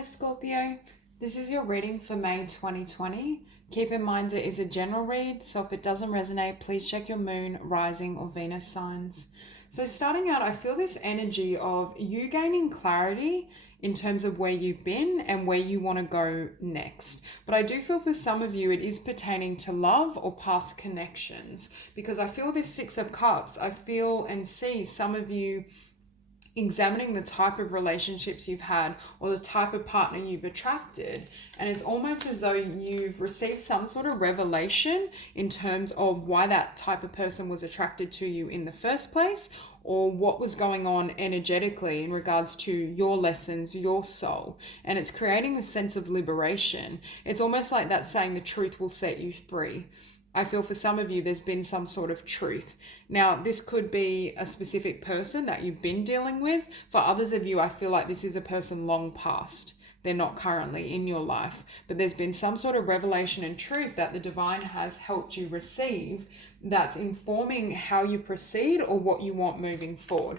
Hi Scorpio, this is your reading for May 2020. Keep in mind it is a general read, so if it doesn't resonate, please check your moon, rising, or Venus signs. So, starting out, I feel this energy of you gaining clarity in terms of where you've been and where you want to go next. But I do feel for some of you it is pertaining to love or past connections, because I feel this Six of Cups. I feel and see some of you examining the type of relationships you've had or the type of partner you've attracted, and it's almost as though you've received some sort of revelation in terms of why that type of person was attracted to you in the first place, or what was going on energetically in regards to your lessons, your soul. And it's creating a sense of liberation. It's almost like that saying, the truth will set you free. I feel for some of you, there's been some sort of truth. Now, this could be a specific person that you've been dealing with. For others of you, I feel like this is a person long past. They're not currently in your life, but there's been some sort of revelation and truth that the divine has helped you receive that's informing how you proceed or what you want moving forward.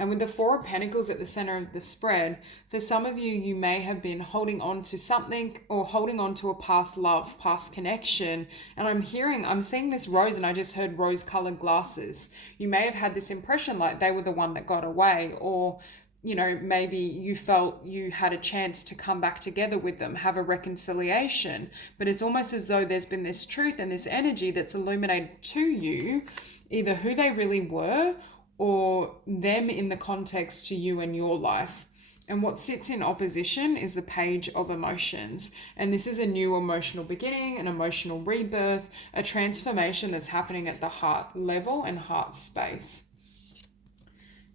And with the Four of Pentacles at the center of the spread, for some of you, you may have been holding on to something or holding on to a past love, past connection. And I'm seeing this rose, and I just heard rose-colored glasses. You may have had this impression like they were the one that got away, or maybe you felt you had a chance to come back together with them, have a reconciliation. But it's almost as though there's been this truth and this energy that's illuminated to you, either who they really were or them in the context to you and your life. And what sits in opposition is the Page of Emotions. And this is a new emotional beginning, an emotional rebirth, a transformation that's happening at the heart level and heart space.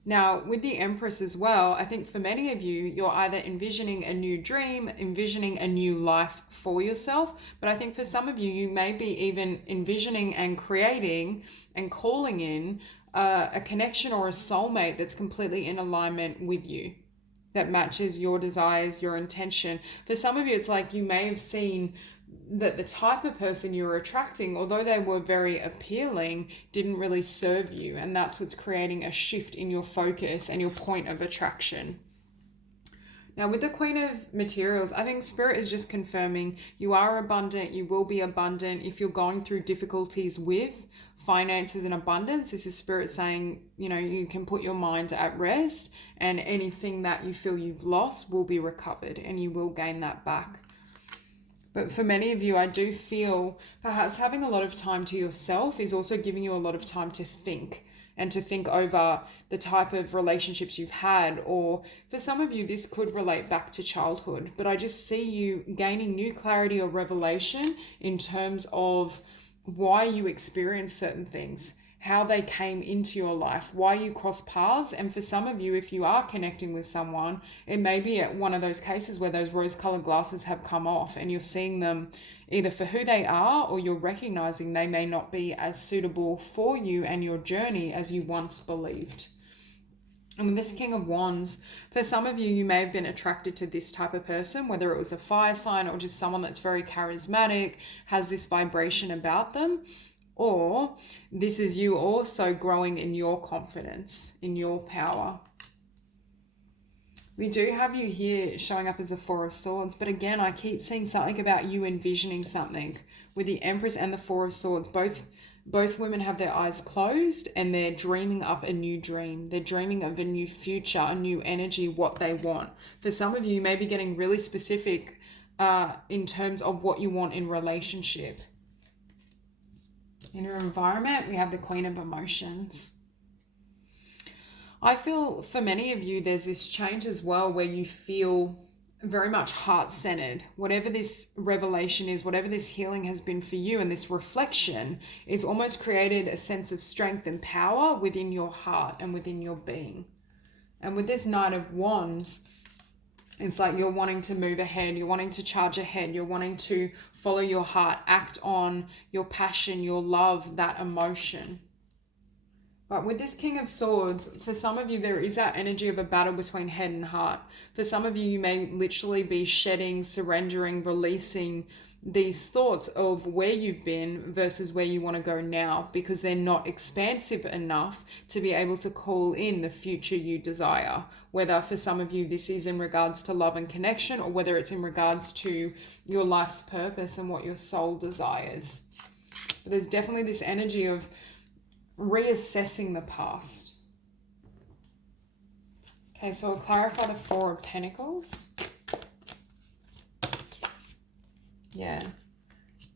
Now, with the Empress as well, I think for many of you, you're either envisioning a new dream, envisioning a new life for yourself. But I think for some of you, you may be even envisioning and creating and calling in a connection or a soulmate that's completely in alignment with you, that matches your desires, your intention. For some of you, it's like you may have seen that the type of person you were attracting, although they were very appealing, didn't really serve you. And that's what's creating a shift in your focus and your point of attraction. Now, with the Queen of Materials, I think Spirit is just confirming you are abundant, you will be abundant. If you're going through difficulties with finances and abundance, this is Spirit saying, you can put your mind at rest, and anything that you feel you've lost will be recovered and you will gain that back. But for many of you, I do feel perhaps having a lot of time to yourself is also giving you a lot of time to think, and to think over the type of relationships you've had. Or for some of you, this could relate back to childhood. But I just see you gaining new clarity or revelation in terms of why you experience certain things, how they came into your life, why you cross paths. And for some of you, if you are connecting with someone, it may be at one of those cases where those rose-colored glasses have come off and you're seeing them either for who they are, or you're recognizing they may not be as suitable for you and your journey as you once believed. And with this King of Wands, for some of you, you may have been attracted to this type of person, whether it was a fire sign or just someone that's very charismatic, has this vibration about them. Or this is you also growing in your confidence, in your power. We do have you here showing up as a Four of Swords, but again, I keep seeing something about you envisioning something. With the Empress and the Four of Swords, both women have their eyes closed and they're dreaming up a new dream. They're dreaming of a new future, a new energy, what they want. For some of you, you may be getting really specific in terms of what you want in relationship. In your environment, we have the Queen of Emotions. I feel for many of you, there's this change as well where you feel very much heart-centered. Whatever this revelation is, whatever this healing has been for you and this reflection, it's almost created a sense of strength and power within your heart and within your being. And with this Knight of Wands, it's like you're wanting to move ahead, you're wanting to charge ahead, you're wanting to follow your heart, act on your passion, your love, that emotion. But with this King of Swords, for some of you, there is that energy of a battle between head and heart. For some of you, you may literally be shedding, surrendering, releasing these thoughts of where you've been versus where you want to go now, because they're not expansive enough to be able to call in the future you desire. Whether for some of you this is in regards to love and connection, or whether it's in regards to your life's purpose and what your soul desires. But there's definitely this energy of reassessing the past. Okay, so we'll clarify the Four of Pentacles. Yeah.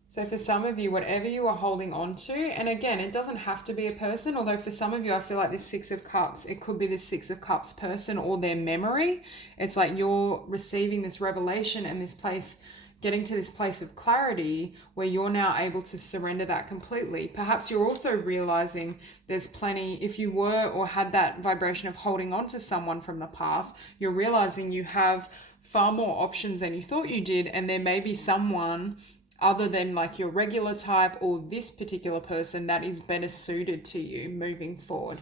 So for some of you, whatever you are holding on to, and again, it doesn't have to be a person, although for some of you, I feel like this Six of Cups, it could be this Six of Cups person or their memory. It's like you're receiving this revelation and this place, getting to this place of clarity where you're now able to surrender that completely. Perhaps you're also realizing there's plenty, if you were or had that vibration of holding on to someone from the past, you're realizing you have far more options than you thought you did, and there may be someone other than like your regular type or this particular person that is better suited to you moving forward.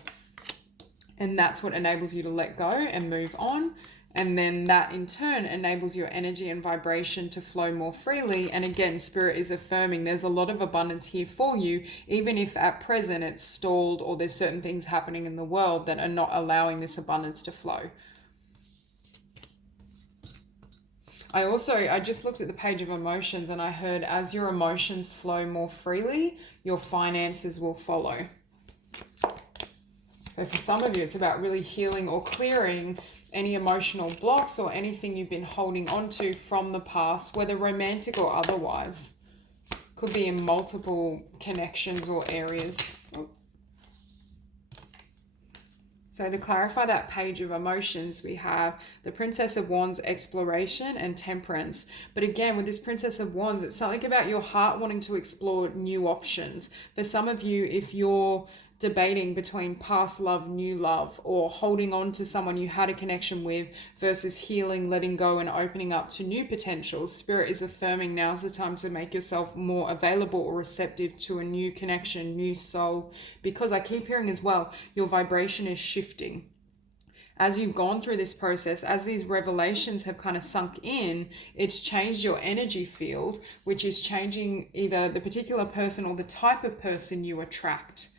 And that's what enables you to let go and move on. And then that in turn enables your energy and vibration to flow more freely. And again, Spirit is affirming there's a lot of abundance here for you, even if at present it's stalled or there's certain things happening in the world that are not allowing this abundance to flow. I just looked at the page of emotions and I heard, as your emotions flow more freely, your finances will follow. So for some of you, it's about really healing or clearing any emotional blocks or anything you've been holding on to from the past, whether romantic or otherwise. Could be in multiple connections or areas. So to clarify that page of emotions, we have the Princess of Wands, exploration, and temperance. But again, with this Princess of Wands, it's something about your heart wanting to explore new options. For some of you, if you're debating between past love, new love, or holding on to someone you had a connection with versus healing, letting go, and opening up to new potentials, Spirit is affirming now's the time to make yourself more available or receptive to a new connection, new soul. Because I keep hearing as well, your vibration is shifting. As you've gone through this process, as these revelations have kind of sunk in, it's changed your energy field, which is changing either the particular person or the type of person you attract.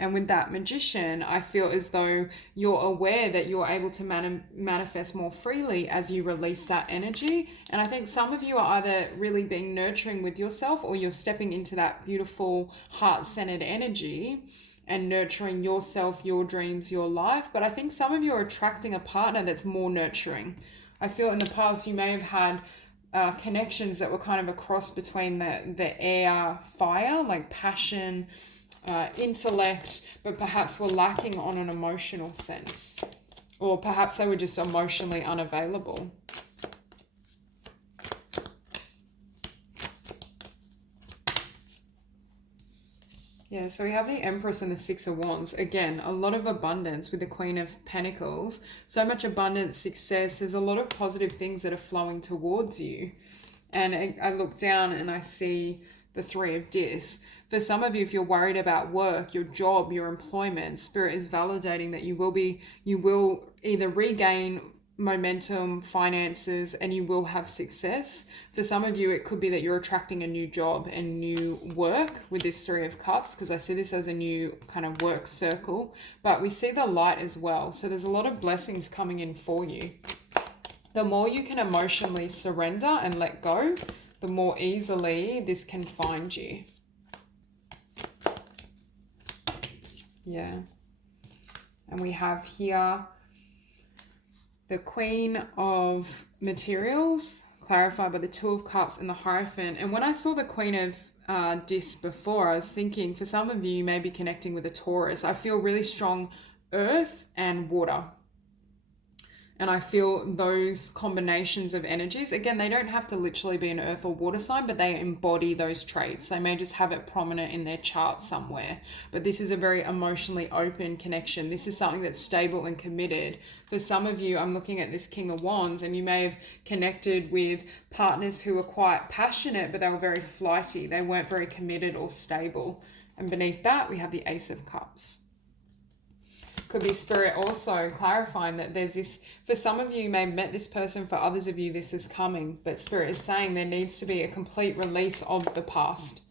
And with that Magician, I feel as though you're aware that you're able to manifest more freely as you release that energy. And I think some of you are either really being nurturing with yourself, or you're stepping into that beautiful heart-centered energy and nurturing yourself, your dreams, your life. But I think some of you are attracting a partner that's more nurturing. I feel in the past you may have had connections that were kind of a cross between the air, fire, like passion, intellect, but perhaps were lacking on an emotional sense, or perhaps they were just emotionally unavailable. Yeah, so we have the Empress and the Six of Wands. Again, a lot of abundance with the Queen of Pentacles. So much abundance, success. There's a lot of positive things that are flowing towards you. And I look down and I see the Three of Discs. For some of you, if you're worried about work, your job, your employment, Spirit is validating that you will either regain momentum, finances, and you will have success. For some of you, it could be that you're attracting a new job and new work with this Three of Cups, because I see this as a new kind of work circle, but we see the light as well. So there's a lot of blessings coming in for you. The more you can emotionally surrender and let go, the more easily this can find you. Yeah. And we have here the Queen of Materials, clarified by the Two of Cups and the Hierophant. And when I saw the Queen of Discs before, I was thinking for some of you, you may be connecting with a Taurus. I feel really strong earth and water. And I feel those combinations of energies, again, they don't have to literally be an earth or water sign, but they embody those traits. They may just have it prominent in their chart somewhere. But this is a very emotionally open connection. This is something that's stable and committed. For some of you, I'm looking at this King of Wands, and you may have connected with partners who were quite passionate, but they were very flighty. They weren't very committed or stable. And beneath that, we have the Ace of Cups. Could be Spirit also clarifying that there's this, for some of you, you may have met this person, for others of you, this is coming. But Spirit is saying there needs to be a complete release of the past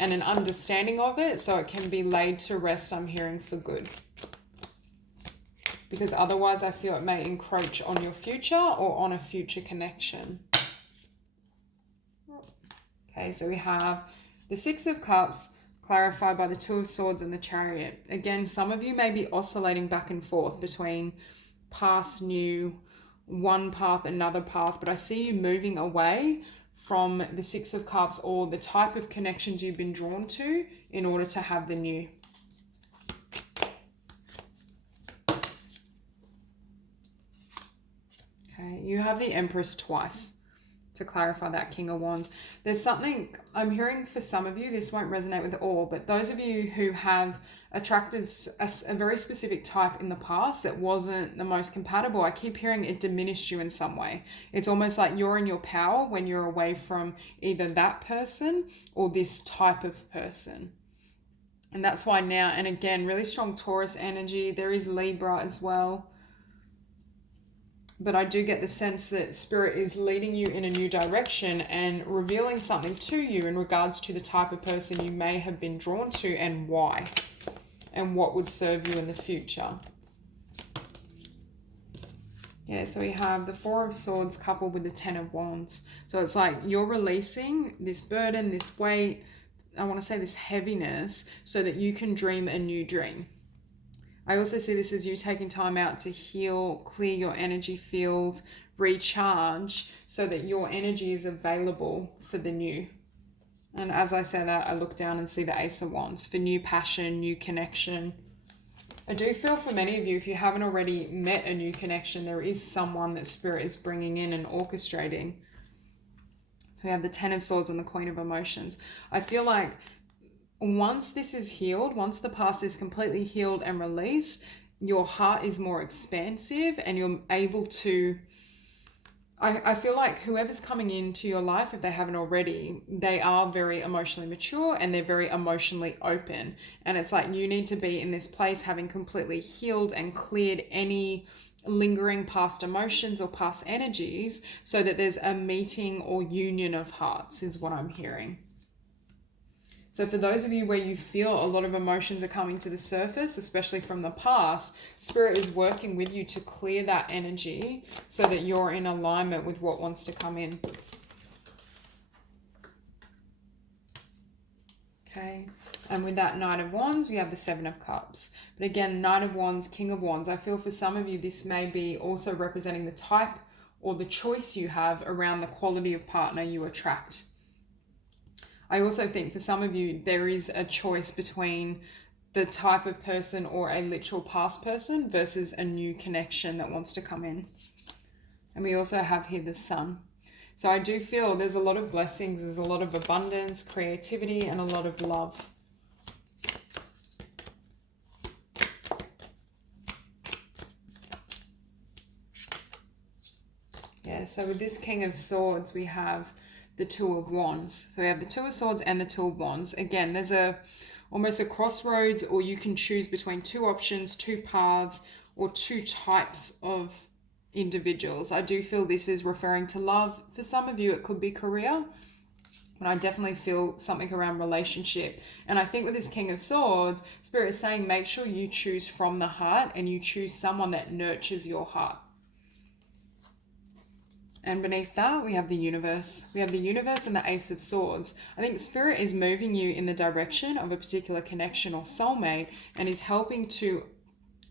and an understanding of it so it can be laid to rest, I'm hearing, for good. Because otherwise I feel it may encroach on your future or on a future connection. Okay, so we have the Six of Cups clarified by the Two of Swords and the Chariot. Again, some of you may be oscillating back and forth between past, new, one path, another path, but I see you moving away from the Six of Cups or the type of connections you've been drawn to in order to have the new. Okay, you have the Empress twice to clarify that King of Wands. There's something I'm hearing for some of you, this won't resonate with all, but those of you who have attracted a very specific type in the past that wasn't the most compatible, I keep hearing it diminished you in some way. It's almost like you're in your power when you're away from either that person or this type of person. And that's why now, and again, really strong Taurus energy. There is Libra as well. But I do get the sense that Spirit is leading you in a new direction and revealing something to you in regards to the type of person you may have been drawn to and why, and what would serve you in the future. Yeah, so we have the Four of Swords coupled with the Ten of Wands. So it's like you're releasing this burden, this weight, I want to say this heaviness, so that you can dream a new dream. I also see this as you taking time out to heal, clear your energy field, recharge, so that your energy is available for the new. And as I say that, I look down and see the Ace of Wands for new passion, new connection. I do feel for many of you, if you haven't already met a new connection, there is someone that Spirit is bringing in and orchestrating. So we have the Ten of Swords and the Queen of Emotions. I feel like once this is healed, once the past is completely healed and released, your heart is more expansive and you're able to, I feel like whoever's coming into your life, if they haven't already, they are very emotionally mature and they're very emotionally open. And it's like you need to be in this place having completely healed and cleared any lingering past emotions or past energies so that there's a meeting or union of hearts is what I'm hearing. So for those of you where you feel a lot of emotions are coming to the surface, especially from the past, Spirit is working with you to clear that energy so that you're in alignment with what wants to come in. Okay, and with that Knight of Wands, we have the Seven of Cups. But again, Knight of Wands, King of Wands, I feel for some of you, this may be also representing the type or the choice you have around the quality of partner you attract. I also think for some of you, there is a choice between the type of person or a literal past person versus a new connection that wants to come in. And we also have here the Sun. So I do feel there's a lot of blessings, there's a lot of abundance, creativity, and a lot of love. Yeah, so with this King of Swords, we have the Two of Wands. So we have the Two of Swords and the Two of Wands. Again, there's almost a crossroads, or you can choose between two options, two paths, or two types of individuals. I do feel this is referring to love. For some of you, it could be career, but I definitely feel something around relationship. And I think with this King of Swords, Spirit is saying make sure you choose from the heart and you choose someone that nurtures your heart. And beneath that, we have the Universe. We have the Universe and the Ace of Swords. I think Spirit is moving you in the direction of a particular connection or soulmate and is helping to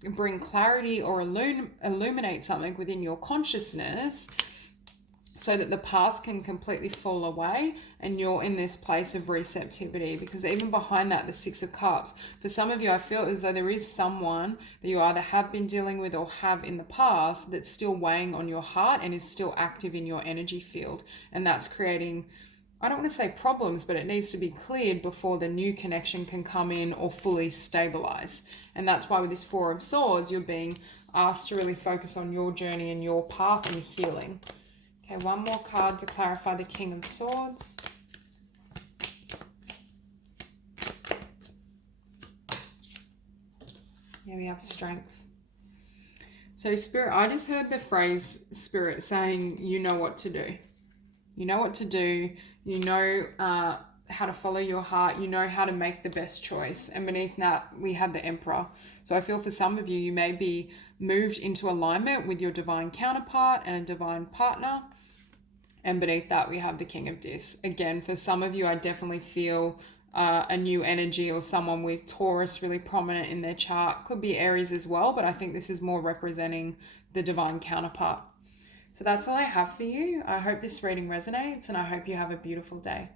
bring clarity or illuminate something within your consciousness so that the past can completely fall away and you're in this place of receptivity. Because even behind that, the Six of Cups, for some of you, I feel as though there is someone that you either have been dealing with or have in the past that's still weighing on your heart and is still active in your energy field. And that's creating, I don't want to say problems, but it needs to be cleared before the new connection can come in or fully stabilize. And that's why with this Four of Swords, you're being asked to really focus on your journey and your path and healing. Okay, one more card to clarify the King of Swords. Here we have Strength. So Spirit, I just heard the phrase Spirit saying, you know what to do. You know what to do. You know how to follow your heart. You know how to make the best choice. And beneath that, we have the Emperor. So I feel for some of you, you may be moved into alignment with your divine counterpart and a divine partner. And beneath that, we have the King of Dis. Again, for some of you, I definitely feel a new energy or someone with Taurus really prominent in their chart. Could be Aries as well, but I think this is more representing the divine counterpart. So that's all I have for you. I hope this reading resonates and I hope you have a beautiful day.